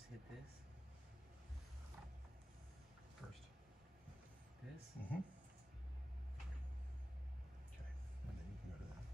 just hit this? First. This? Mm-hmm. Okay, and then you can go to that.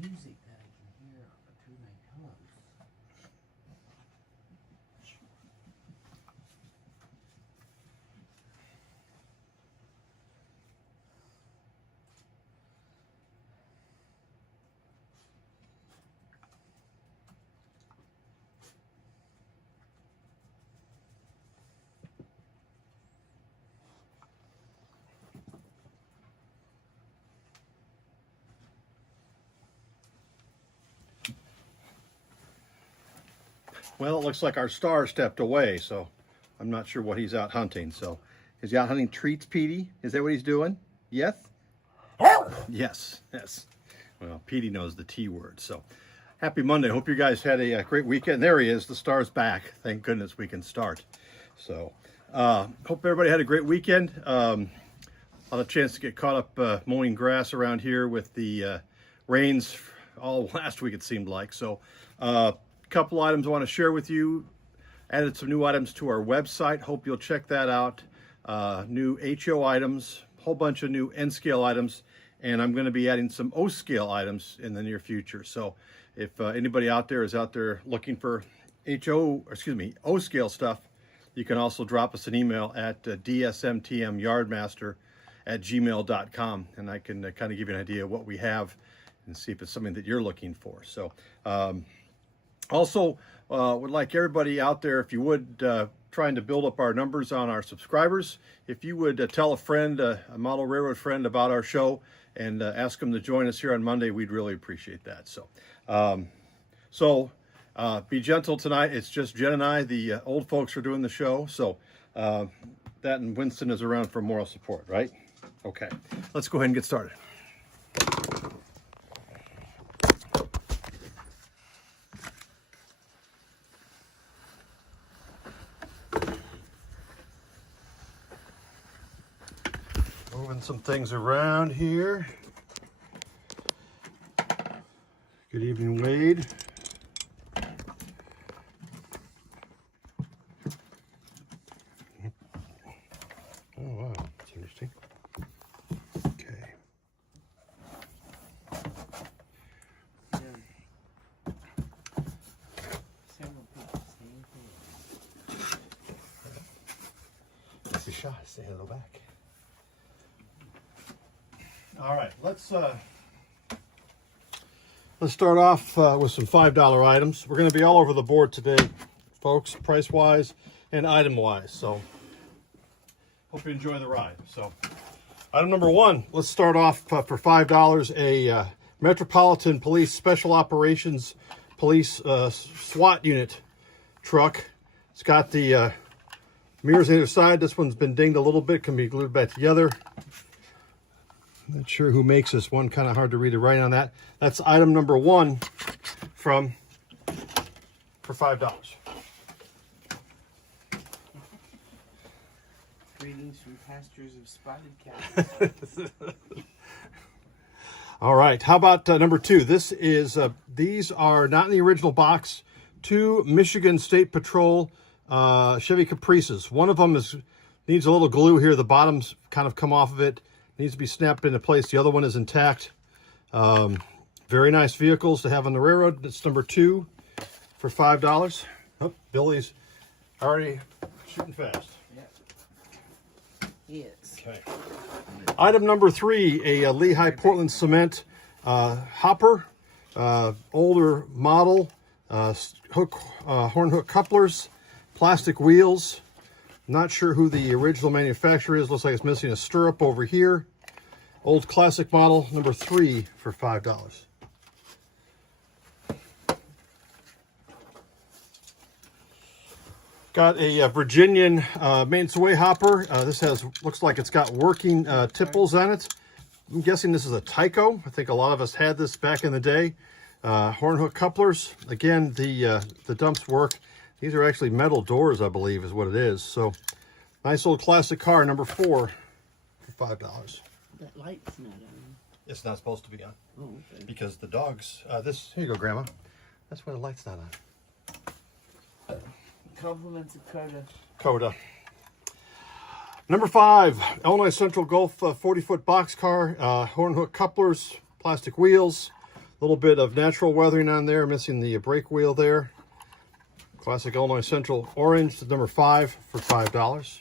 Music that I can hear through my pillows. Well, it looks like our star stepped away, so I'm not sure what he's out hunting. So, is he out hunting treats, Petey? Is that what he's doing? Yes? Yes, yes. Well, Petey knows the T word, so happy Monday. Hope you guys had a great weekend. There he is. The star's back. Thank goodness we can start. So, hope everybody had a great weekend. On a chance to get caught up mowing grass around here with the rains all last week, it seemed like. So, couple items I want to share with you. Added some new items to our website. Hope you'll check that out. New HO items, whole bunch of new N-scale items, and I'm going to be adding some O-scale items in the near future. So if anybody out there is looking for O-scale stuff, you can also drop us an email at dsmtmyardmaster@gmail.com, and I can kind of give you an idea of what we have and see if it's something that you're looking for. So also, would like everybody out there, if you would, trying to build up our numbers on our subscribers, if you would tell a friend, a model railroad friend about our show and ask them to join us here on Monday, we'd really appreciate that. So, be gentle tonight. It's just Jen and I. The old folks are doing the show. So that and Winston is around for moral support, right? Okay, let's go ahead and get started. Moving some things around here. Good evening, Wade. Oh, wow, that's interesting. Okay. Several people, same thing. That's a shot. Say hello back. All right, let's start off with some $5 items. We're going to be all over the board today, folks, price-wise and item-wise. So, hope you enjoy the ride. So, item number one, let's start off for $5, a Metropolitan Police Special Operations Police SWAT unit truck. It's got the mirrors on either side. This one's been dinged a little bit, can be glued back together. Not sure who makes this one. Kind of hard to read the writing on that. That's item number one for $5. Greetings from pastures of spotted cats. All right. How about number two? This is these are not in the original box. 2 Michigan State Patrol Chevy Caprices. One of them needs a little glue here. The bottoms kind of come off of it. Needs to be snapped into place. The other one is intact. Very nice vehicles to have on the railroad. That's number 2 for $5. Oh, Billy's already shooting fast. Yep. He is. Okay. Item number 3, a Lehigh Portland Cement hopper, older model, horn hook couplers, plastic wheels. Not sure who the original manufacturer is. Looks like it's missing a stirrup over here. Old classic model, number 3 for $5. Got a Virginian maintenance away hopper. This looks like it's got working tipples on it. I'm guessing this is a Tyco. I think a lot of us had this back in the day. Horn hook couplers. Again, the dumps work. These are actually metal doors, I believe, is what it is. So, nice old classic car, number 4, for $5. That light's not on. It's not supposed to be on. Oh, okay. Because the dogs, here you go, Grandma. That's why the light's not on. Compliments of Coda. Coda. Number 5, Illinois Central Gulf 40-foot boxcar, horn hook couplers, plastic wheels, a little bit of natural weathering on there, missing the brake wheel there. Classic Illinois Central orange, number 5 for $5.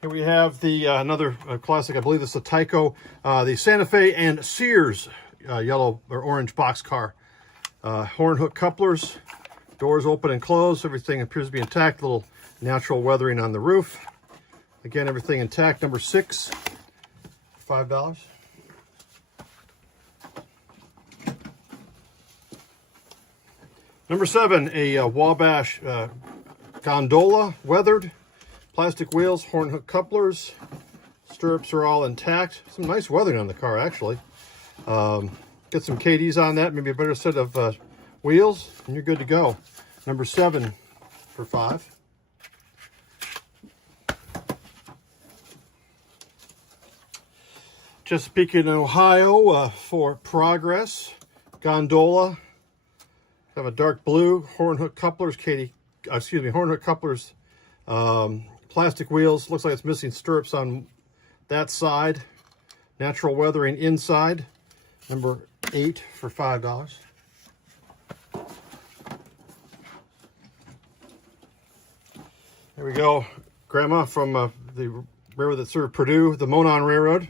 Here we have the another classic, I believe this is a Tyco, the Santa Fe and Sears yellow or orange boxcar. Horn hook couplers, doors open and close, everything appears to be intact, little natural weathering on the roof. Again, everything intact, number 6, $5. Number 7, a Wabash gondola, weathered, plastic wheels, horn hook couplers, stirrups are all intact. Some nice weathering on the car, actually. Get some KDs on that, maybe a better set of wheels, and you're good to go. Number 7 for $5. Chesapeake, Ohio, for Progress gondola. Have a dark blue horn hook couplers, horn hook couplers, plastic wheels. Looks like it's missing stirrups on that side. Natural weathering inside. Number 8 for $5. There we go, Grandma, from the railroad that served Purdue, the Monon Railroad.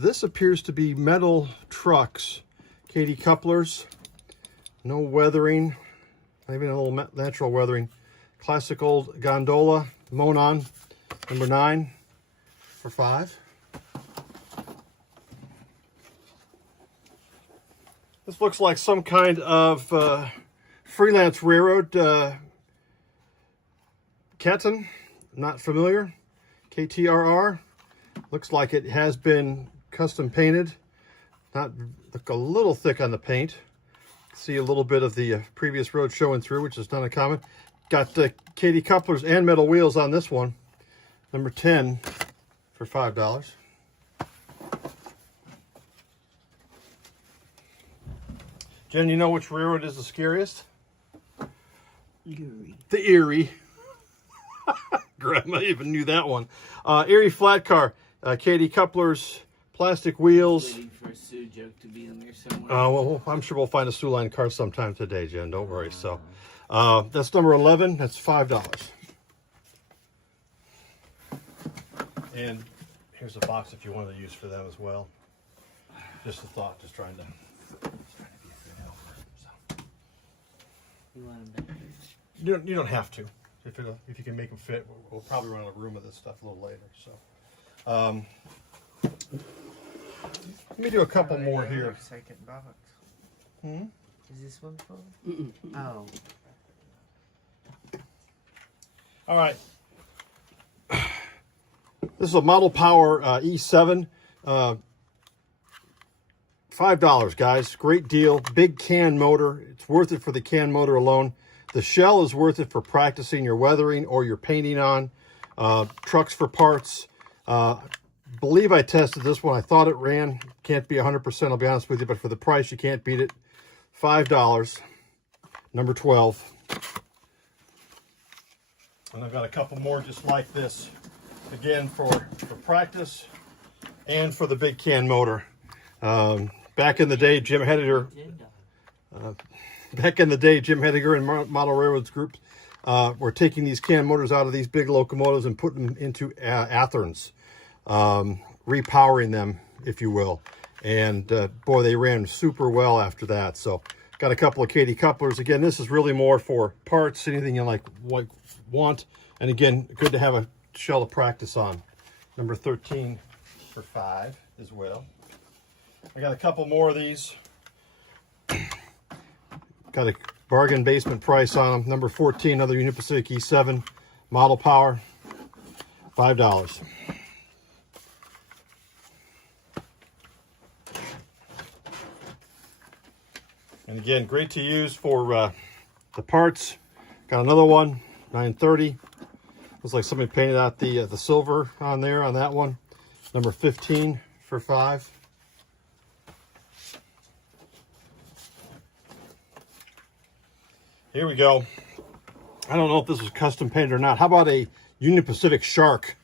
This appears to be metal trucks, KD couplers, no weathering, maybe a little natural weathering. Classic old gondola, Monon, number 9 for $5. This looks like some kind of freelance railroad. Kenton, not familiar. KTRR. Looks like it has been custom painted. Look a little thick on the paint. See a little bit of the previous road showing through, which is not uncommon. Got KD couplers and metal wheels on this one. Number 10 for $5. Jen, you know which railroad is the scariest? Erie. The Erie. Grandma even knew that one. Erie flat car, KD couplers, plastic wheels. Waiting for a Sioux joke to be in there somewhere. Well, I'm sure we'll find a Sioux line car sometime today, Jen. Don't worry. So that's number 11. That's $5. And here's a box if you wanted to use for them as well. Just a thought. Just trying to be a good helper. So. You want them back? You don't have to. If you can make them fit, we'll probably run out of room of this stuff a little later. So, let me do a couple more here. Second box. Hmm? Is this one full? Oh. All right. This is a Model Power E7. $5, guys. Great deal. Big can motor. It's worth it for the can motor alone. The shell is worth it for practicing your weathering or your painting on. Trucks for parts. Believe I tested this one. I thought it ran. Can't be 100%, I'll be honest with you, but for the price, you can't beat it. $5. Number 12. And I've got a couple more just like this. Again, for practice and for the big can motor. Back in the day, Jim Hediger... Back in the day, Jim Hediger and Model Railroads Group were taking these can motors out of these big locomotives and putting them into Atherns, repowering them, if you will. And boy, they ran super well after that. So got a couple of KD couplers. Again, this is really more for parts, anything you like want. And again, good to have a shell to practice on. Number 13 for $5 as well. I got a couple more of these. Got a bargain basement price on them. Number 14, another Union Pacific E7 model power, $5. And again, great to use for the parts. Got another one, $9.30. Looks like somebody painted out the silver on there on that one. Number 15 for $5. Here we go. I don't know if this was custom painted or not. How about a Union Pacific Shark?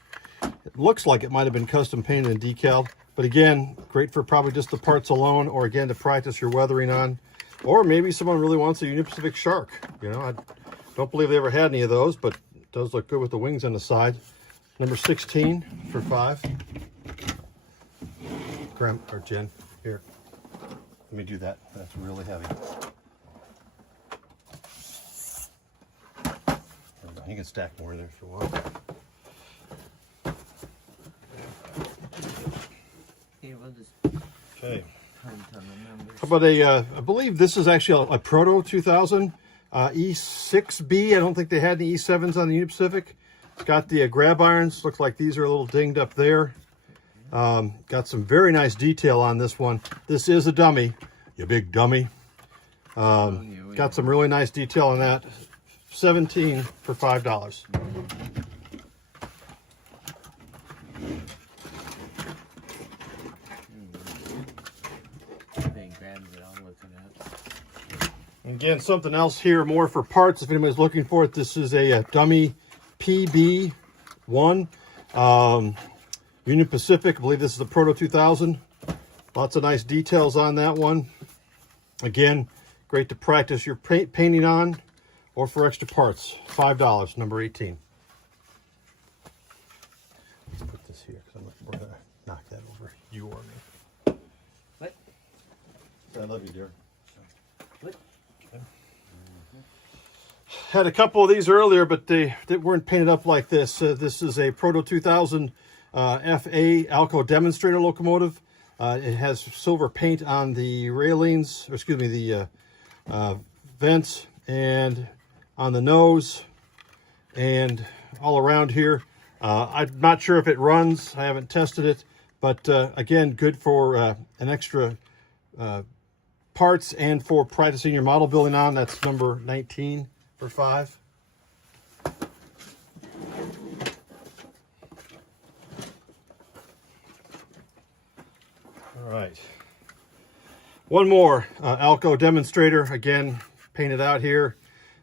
It looks like it might have been custom painted and decaled. But again, great for probably just the parts alone, or again, to practice your weathering on. Or maybe someone really wants a Union Pacific Shark. You know, I don't believe they ever had any of those, but it does look good with the wings on the side. Number 16 for $5. Graham, or Jen, here. Let me do that. That's really heavy. You can stack more in there if you want. Here, we'll just Okay. ton of numbers. How about I believe this is actually a Proto 2000 E6B. I don't think they had any E7s on the Union Pacific. It's got the grab irons. Looks like these are a little dinged up there. Got some very nice detail on this one. This is a dummy, you big dummy. Got some really nice detail on that. 17 for $5. Again, something else here more for parts if anybody's looking for it. This is a dummy PB1 Union Pacific. I believe this is the Proto 2000. Lots of nice details on that one. Again, great to practice your painting on, or for extra parts. $5, number 18. Let's put this here because we're going to knock that over you or me. What? I love you, dear. What? Okay. Had a couple of these earlier, but they weren't painted up like this. This is a Proto 2000 FA Alco demonstrator locomotive. It has silver paint on the railings, or excuse me, the vents, and on the nose and all around here. I'm not sure if it runs. I haven't tested it, but again, good for an extra parts and for practicing your model building on. That's number 19 for $5. All right. One more Alco demonstrator, again, painted out here.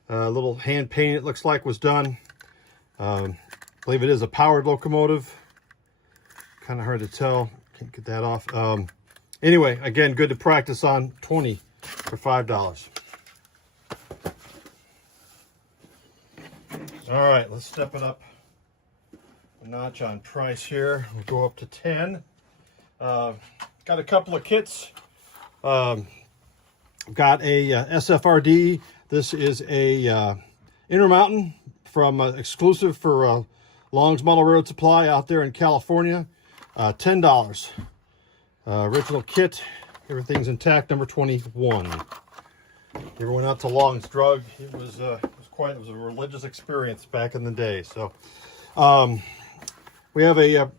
A little hand paint, it looks like, was done. I believe it is a powered locomotive. Kind of hard to tell. Can't get that off. Anyway, again, good to practice on. 20 for $5. All right, let's step it up a notch on price here. We'll go up to 10. Got a couple of kits. Got a SFRD. This is a Intermountain from exclusive for Long's Model Railroad Supply out there in California. $10. Original kit. Everything's intact. Number 21. Ever went out to Long's Drug? It was a religious experience back in the day. So we have a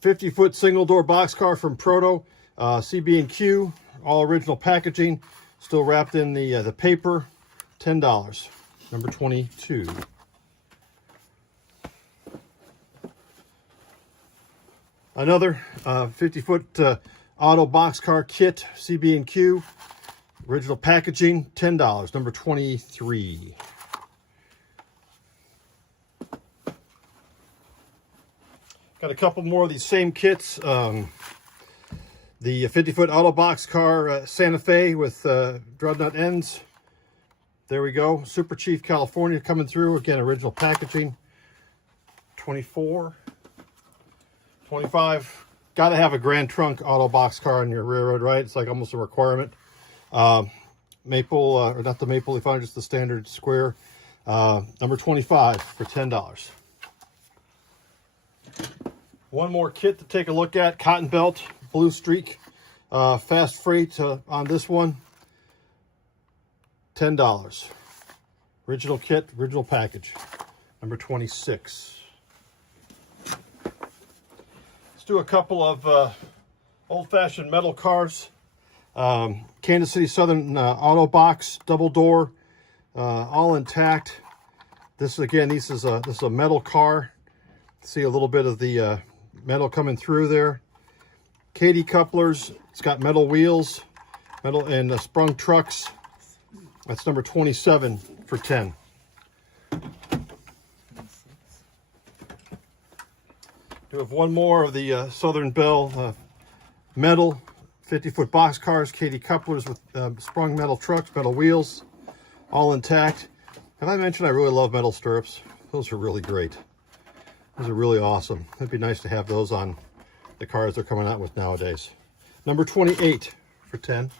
50-foot single door boxcar from Proto, CB&Q, all original packaging, still wrapped in the paper. $10. Number 22. Another 50-foot auto boxcar kit, CB&Q, original packaging, $10. Number 23. Got a couple more of these same kits. The 50-foot auto boxcar Santa Fe with Dreadnought ends. There we go. Super Chief California coming through. Again, original packaging. 24. 25. Got to have a Grand Trunk auto boxcar on your railroad, right? It's like almost a requirement. Maple, or not the maple leaf, just the standard square. Number 25 for $10. One more kit to take a look at. Cotton Belt, Blue Streak, Fast Freight on this one. $10. Original kit, original package. Number 26. Let's do a couple of old-fashioned metal cars. Kansas City Southern Auto Box, double door, all intact. This again, this is a metal car. See a little bit of the metal coming through there. Katy couplers. It's got metal wheels, metal and sprung trucks. That's number 27 for 10. We have one more of the Southern Belle metal 50-foot box cars, Katy couplers with sprung metal trucks, metal wheels, all intact. Have I mentioned I really love metal stirrups? Those are really great. Those are really awesome. It'd be nice to have those on the cars they're coming out with nowadays. Number 28 for 10.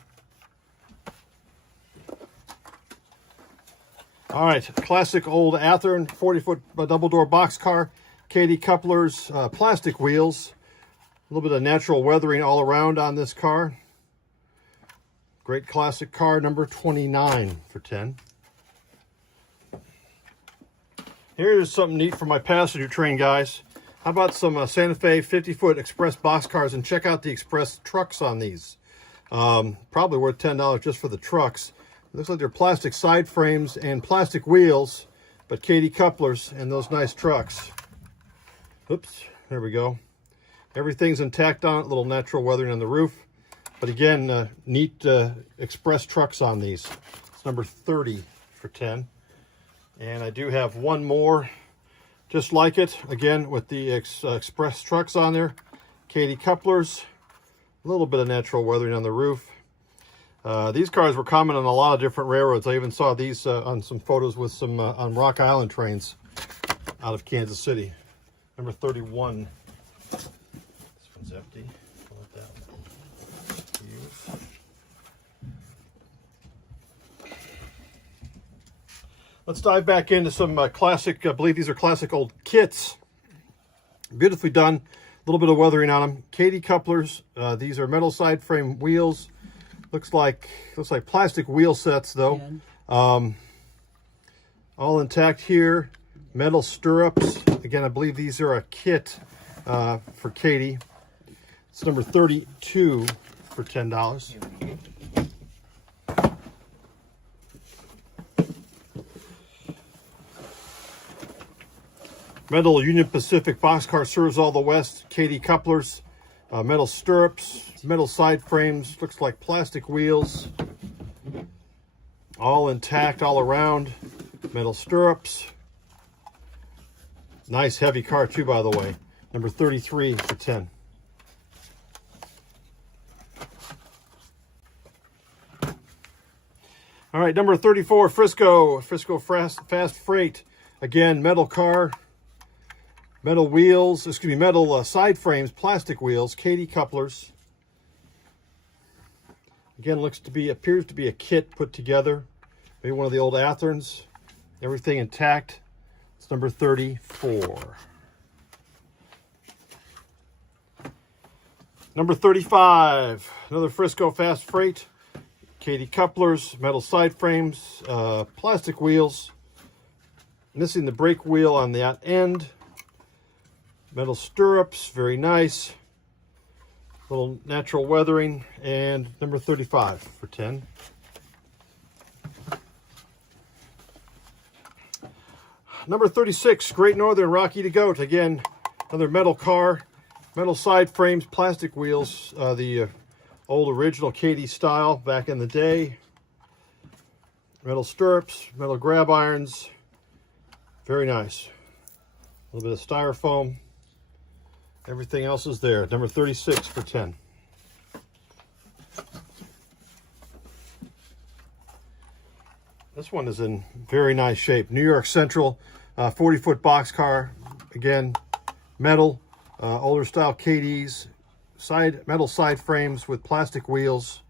All right, classic old Athearn 40-foot double door box car, Katy couplers, plastic wheels. A little bit of natural weathering all around on this car. Great classic car, number 29 for 10. Here's something neat for my passenger train, guys. How about some Santa Fe 50-foot express box cars, and check out the express trucks on these. Probably worth $10 just for the trucks. It looks like they're plastic side frames and plastic wheels, but Katy couplers and those nice trucks. Oops, there we go. Everything's intact on it, little natural weathering on the roof. But again, neat express trucks on these. It's number 30 for 10. And I do have one more just like it. Again, with the express trucks on there. Katy couplers. A little bit of natural weathering on the roof. These cars were common on a lot of different railroads. I even saw these on some photos with some on Rock Island trains out of Kansas City. Number 31. This one's empty. I'll let that one use. Let's dive back into some classic, I believe these are classic old kits. Beautifully done. A little bit of weathering on them. Katy couplers. These are metal side frame wheels. Looks like plastic wheel sets though. All intact here. Metal stirrups. Again, I believe these are a kit for Katy. It's number 32 for $10. Metal Union Pacific boxcar serves all the West. Katy couplers, metal stirrups, metal side frames. Looks like plastic wheels. All intact all around. Metal stirrups. Nice heavy car too, by the way. Number 33 for 10. All right, number 34, Frisco Fast Freight. Again, metal car, metal wheels, metal side frames, plastic wheels, Katy couplers. Again, appears to be a kit put together. Maybe one of the old Athearns. Everything intact. It's number 34. Number 35, another Frisco Fast Freight. Katy couplers, metal side frames, plastic wheels. Missing the brake wheel on the end. Metal stirrups, very nice. Little natural weathering. And number 35 for 10. Number 36, Great Northern Rocky to Goat. Again, another metal car, metal side frames, plastic wheels. The old original Katy style back in the day. Metal stirrups, metal grab irons. Very nice. A little bit of styrofoam. Everything else is there. Number 36 for 10. This one is in very nice shape. New York Central 40-foot boxcar. Again, metal, older style Katys. Metal side frames with plastic wheels.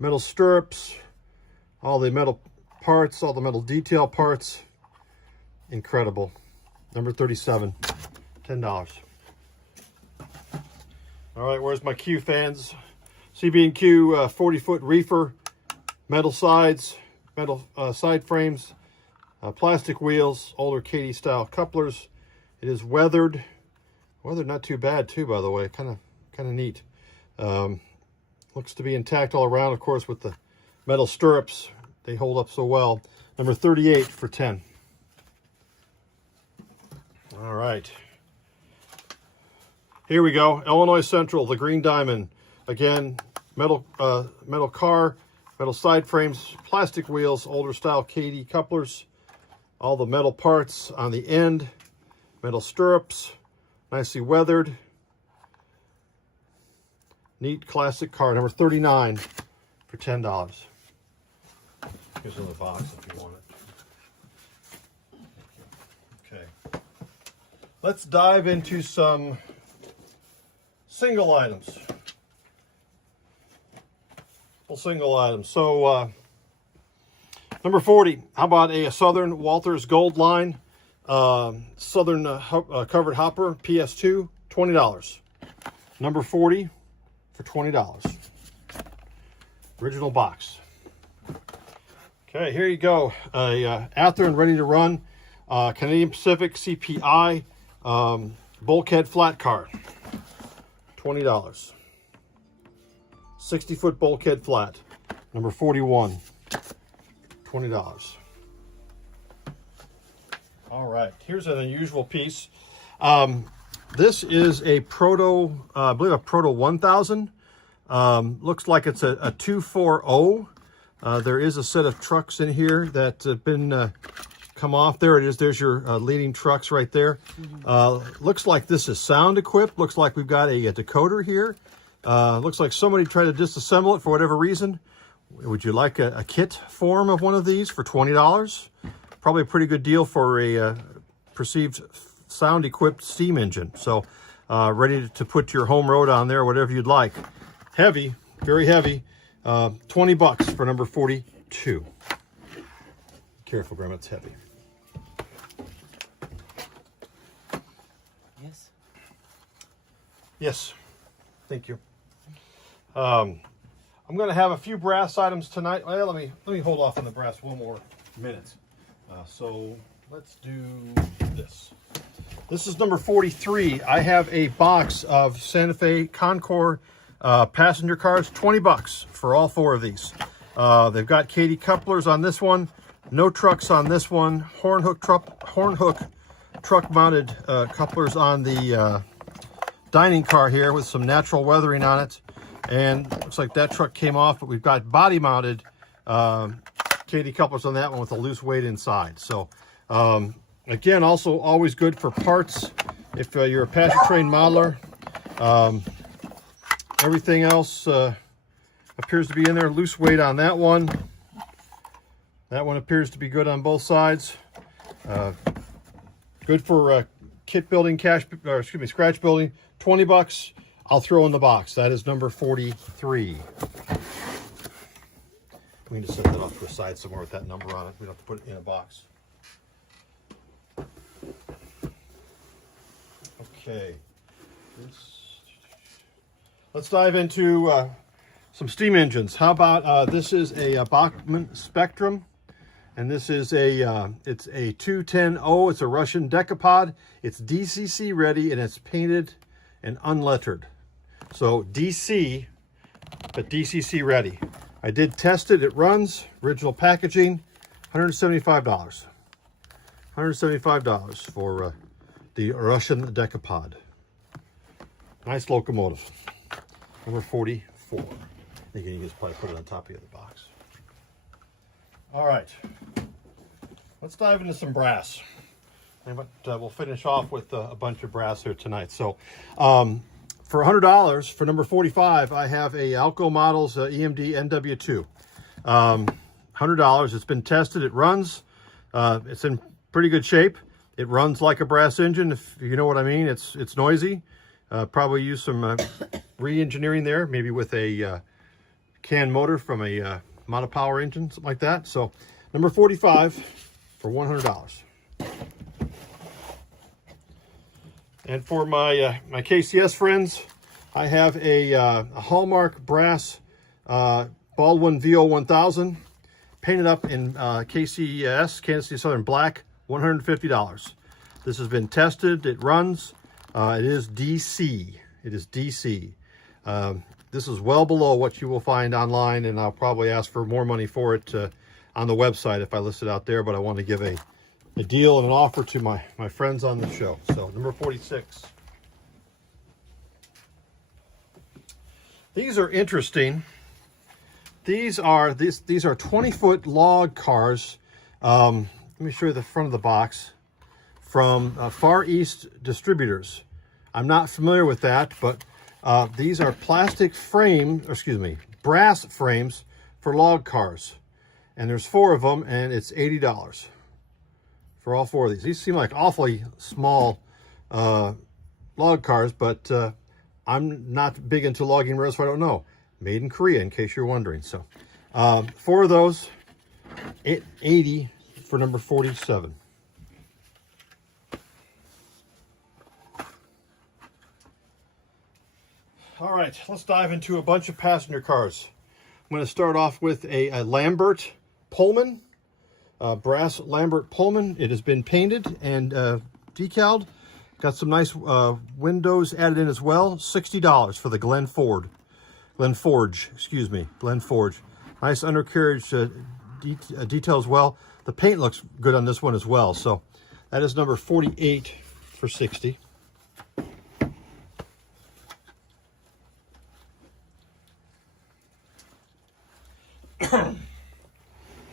Metal stirrups. All the metal parts, all the metal detail parts. Incredible. Number 37, $10. All right, where's my Q fans? CB&Q 40-foot reefer, metal sides, metal side frames, plastic wheels, older Katie style couplers. It is weathered. Weathered not too bad too, by the way. Kind of neat. Looks to be intact all around, of course, with the metal stirrups. They hold up so well. Number 38 for 10. All right. Here we go. Illinois Central, the Green Diamond. Again, metal car, metal side frames, plastic wheels, older style Katie couplers. All the metal parts on the end. Metal stirrups, nicely weathered. Neat classic car, number 39 for $10. Here's another box if you want it. Okay. Let's dive into some single items. Single items. So, number 40, how about a Southern Walters Gold Line Southern covered hopper PS2, $20. Number 40 for $20. Original box. Okay, here you go. Out there and ready to run. Canadian Pacific CPI bulkhead flat car, $20. 60-foot bulkhead flat. Number 41, $20. All right, here's an unusual piece. This is a Proto, I believe a Proto 1000. Looks like it's a 240. There is a set of trucks in here that have been come off. There it is. There's your leading trucks right there. Looks like this is sound equipped. Looks like we've got a decoder here. Looks like somebody tried to disassemble it for whatever reason. Would you like a kit form of one of these for $20? Probably a pretty good deal for a perceived sound-equipped steam engine. So ready to put your home road on there, whatever you'd like. Heavy, very heavy. $20 for number 42. Careful, Grandma, it's heavy. Yes. Yes, thank you. I'm going to have a few brass items tonight. Well, let me hold off on the brass one more minute. So let's do this. This is number 43. I have a box of Santa Fe Concours passenger cars, $20 for all four of these. They've got Katie couplers on this one, no trucks on this one, horn hook truck mounted couplers on the dining car here with some natural weathering on it. And looks like that truck came off, but we've got body mounted Katie couplers on that one with a loose weight inside. So again, also always good for parts if you're a passenger train modeler. Everything else appears to be in there. Loose weight on that one. That one appears to be good on both sides. Good for kit building, scratch building. $20. I'll throw in the box. That is number 43. We can just set that off to a side somewhere with that number on it. We don't have to put it in a box. Okay. Let's dive into some steam engines. How about this is a Bachmann Spectrum, and this is it's a 210O. It's a Russian decapod. It's DCC ready, and it's painted and unlettered. So DC, but DCC ready. I did test it. It runs. Original packaging, $175. $175 for the Russian decapod. Nice locomotive. Number 44. I think you can just probably put it on top of the other box. All right. Let's dive into some brass. We'll finish off with a bunch of brass here tonight. So for $100, for number 45, I have a Alco Models EMD NW2. $100. It's been tested. It runs. It's in pretty good shape. It runs like a brass engine, if you know what I mean. It's noisy. Probably use some re-engineering there, maybe with a can motor from a monopower engine, something like that. So number 45 for $100. And for my my KCS friends, I have a Hallmark brass Baldwin VO1000, painted up in KCS, Kansas City Southern Black, $150. This has been tested. It runs. It is DC. It is DC. This is well below what you will find online, and I'll probably ask for more money for it on the website if I list it out there, but I want to give a deal and an offer to my friends on the show. So number 46. These are interesting. These are 20-foot log cars. Let me show you the front of the box from Far East Distributors. I'm not familiar with that, but these are plastic frame, or excuse me, brass frames for log cars. And there's 4 of them, and it's $80 for all 4 of these. These seem like awfully small log cars, but I'm not big into logging rails, so I don't know. Made in Korea, in case you're wondering. So 4 of those, $80 for number 47. All right, let's dive into a bunch of passenger cars. I'm going to start off with a Lambert Pullman, brass Lambert Pullman. It has been painted and decaled. Got some nice windows added in as well. $60 for the Glen Forge. Nice undercarriage detail as well. The paint looks good on this one as well. So that is number 48 for $60.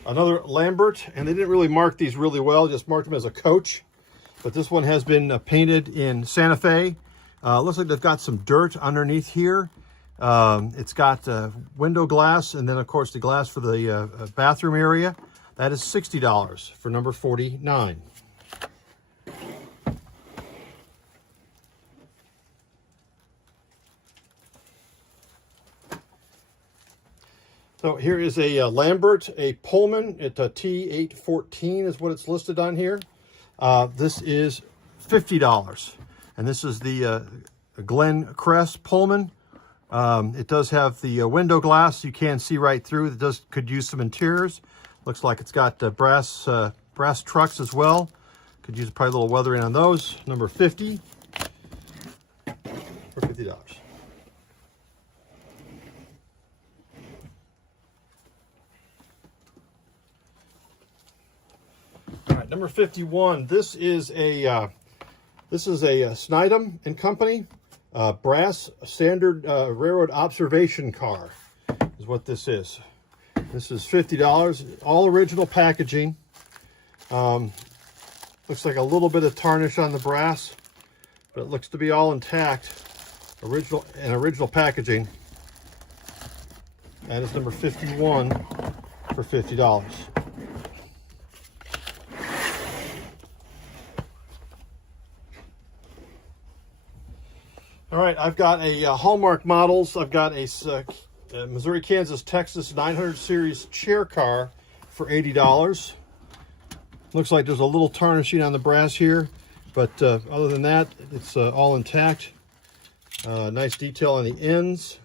Another Lambert, and they didn't really mark these really well, just marked them as a coach. But this one has been painted in Santa Fe. Looks like they've got some dirt underneath here. It's got window glass, and then of course the glass for the bathroom area. That is $60 for number 49. So here is a Lambert, a Pullman. It's a T814 is what it's listed on here. This is $50. And this is the Glen Crest Pullman. It does have the window glass. You can see right through. It could use some interiors. Looks like it's got brass trucks as well. Could use probably a little weathering on those. Number 50 for $50. All right, number 51. This is a Snydem and Company brass standard railroad observation car is what this is. This is $50. All original packaging. Looks like a little bit of tarnish on the brass, but it looks to be all intact. Original packaging. That is number 51 for $50. All right, I've got a Hallmark models. I've got a Missouri, Kansas, Texas 900 series chair car for $80. Looks like there's a little tarnishing on the brass here, but other than that, it's all intact. Nice detail on the ends.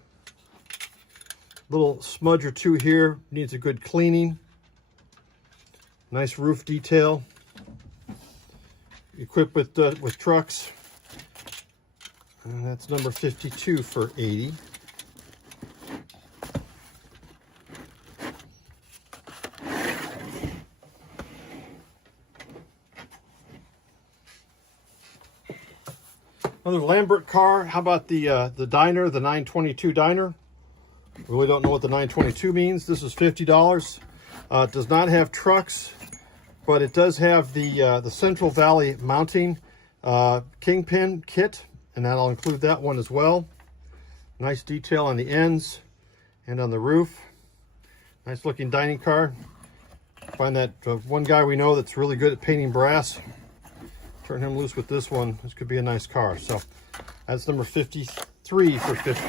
Little smudge or two here, needs a good cleaning. Nice roof detail. Equipped with trucks. And that's number 52 for $80. Another Lambert car. How about the diner, the 922 diner? Really don't know what the 922 means. This is $50. It does not have trucks, but it does have the Central Valley mounting kingpin kit. And that'll include that one as well. Nice detail on the ends and on the roof. Nice looking dining car. Find that one guy we know that's really good at painting brass. Turn him loose with this one. This could be a nice car. So that's number 53 for $50. Are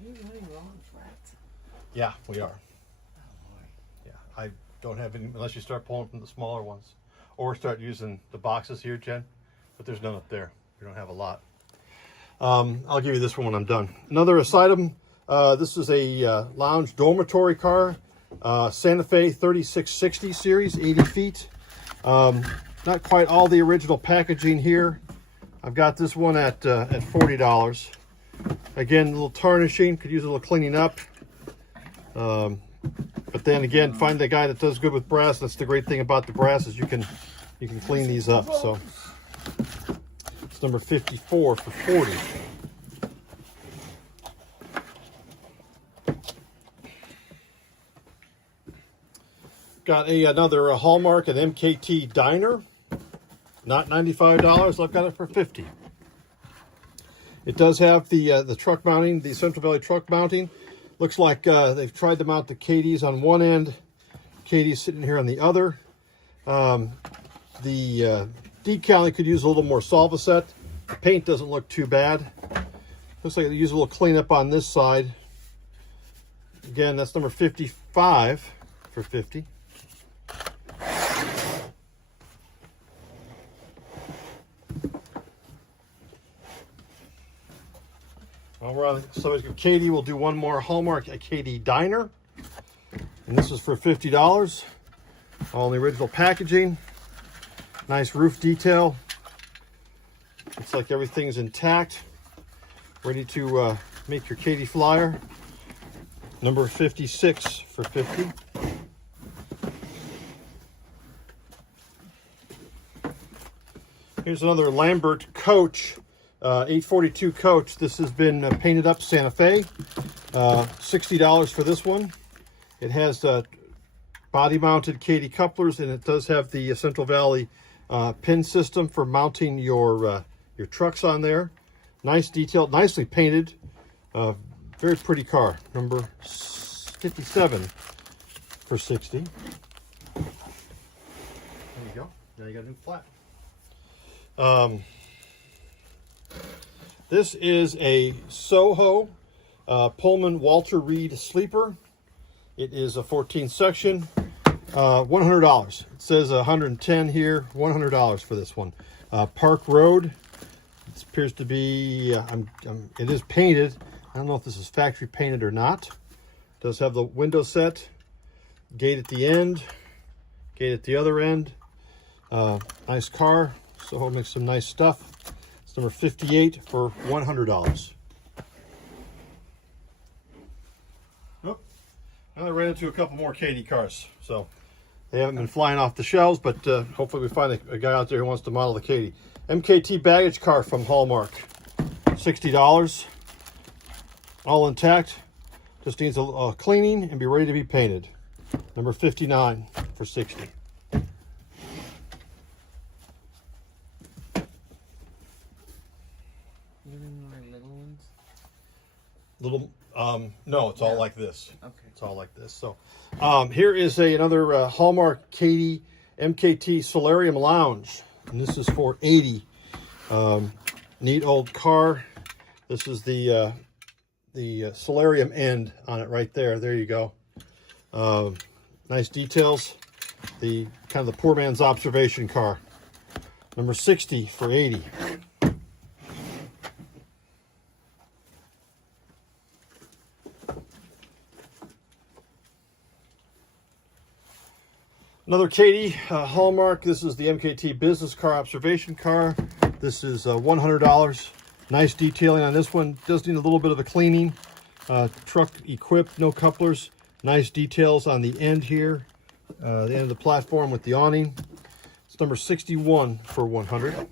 you running wrong flats? Yeah, we are. Oh boy. Yeah, I don't have any unless you start pulling from the smaller ones. Or start using the boxes here, Jen. But there's none up there. We don't have a lot. I'll give you this one when I'm done. Another Snydem This is a lounge dormitory car, Santa Fe 3660 series, 80 feet. Not quite all the original packaging here. I've got this one at $40. Again, a little tarnishing, could use a little cleaning up. But then again, find the guy that does good with brass. That's the great thing about the brass, is you can clean these up. So it's number 54 for $40. Got another Hallmark and MKT diner, not $95. I've got it for $50. It does have the truck mounting, the Central Valley truck mounting. Looks like they've tried to mount the KDs on one end, KDs sitting here on the other. The decaling could use a little more Solvaset. The paint doesn't look too bad. Looks like they use a little cleanup on this side. Again, that's number 55 for $50. While we're on the subject of KD, we'll do one more Hallmark KD diner. And this is for $50. All in the original packaging. Nice roof detail. Looks like everything's intact. Ready to make your KD flyer. Number 56 for $50. Here's another Lambert coach. 842 coach. This has been painted up Santa Fe. $60 for this one. It has body mounted KD couplers, and it does have the Central Valley pin system for mounting your trucks on there. Nice detail, nicely painted. Very pretty car. Number 57 for $60. There you go. Now you got a new flat. This is a Soho Pullman Walter Reed sleeper. It is a 14 section, $100. It says 110 here, $100 for this one. Park Road. It appears to be, it is painted. I don't know if this is factory painted or not. It does have the window set, gate at the end, gate at the other end. Nice car. Soho makes some nice stuff. It's number 58 for $100. Oh, I ran into a couple more KD cars, so they haven't been flying off the shelves, but hopefully we find a guy out there who wants to model the KD. MKT baggage car from Hallmark, $60. All intact, just needs a cleaning and be ready to be painted. Number 59 for $60. No, it's all like this. Okay. It's all like this. So here is another Hallmark KD MKT Solarium Lounge, and this is for $80. Neat old car. This is the solarium end on it right there. There you go. Nice details. The kind of the poor man's observation car. Number 60 for $80. Another KD Hallmark. This is the MKT business car observation car. This is $100. Nice detailing on this one. Does need a little bit of a cleaning. Truck equipped, no couplers. Nice details on the end here. The end of the platform with the awning. It's number 61 for $100.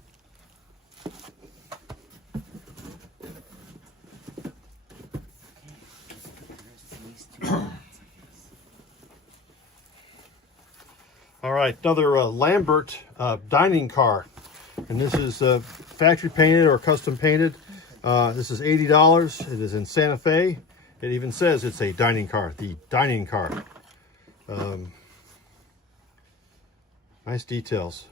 All right, another Lambert dining car, and this is factory painted or custom painted. This is $80. It is in Santa Fe. It even says it's a dining car, the dining car. Nice details.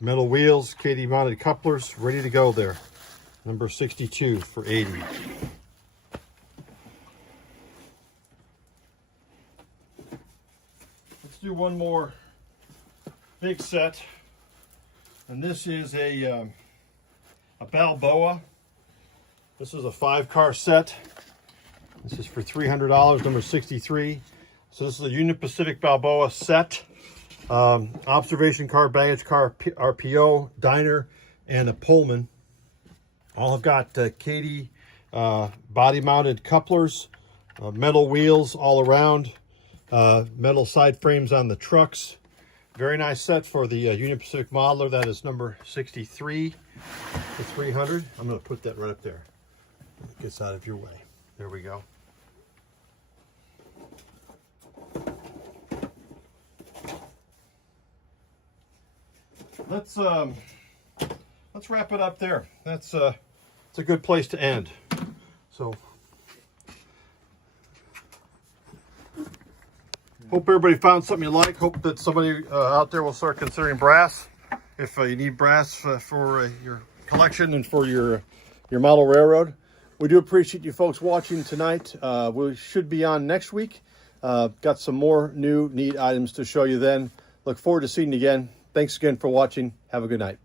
Metal wheels, KD mounted couplers, ready to go there. Number 62 for $80. Let's do one more big set, and this is a Balboa. This is a 5-car set. This is for $300, number 63. So this is a Union Pacific Balboa set. Observation car, baggage car, RPO, diner, and a Pullman. All have got Katie body-mounted couplers, metal wheels all around, metal side frames on the trucks. Very nice set for the Union Pacific modeler. That is number 63 for 300. I'm going to put that right up there. It gets out of your way. There we go. Let's wrap it up there. It's a good place to end. So hope everybody found something you like. Hope that somebody out there will start considering brass. If you need brass for your collection and for your model railroad. We do appreciate you folks watching tonight. We should be on next week. Got some more new neat items to show you then. Look forward to seeing you again. Thanks again for watching. Have a good night.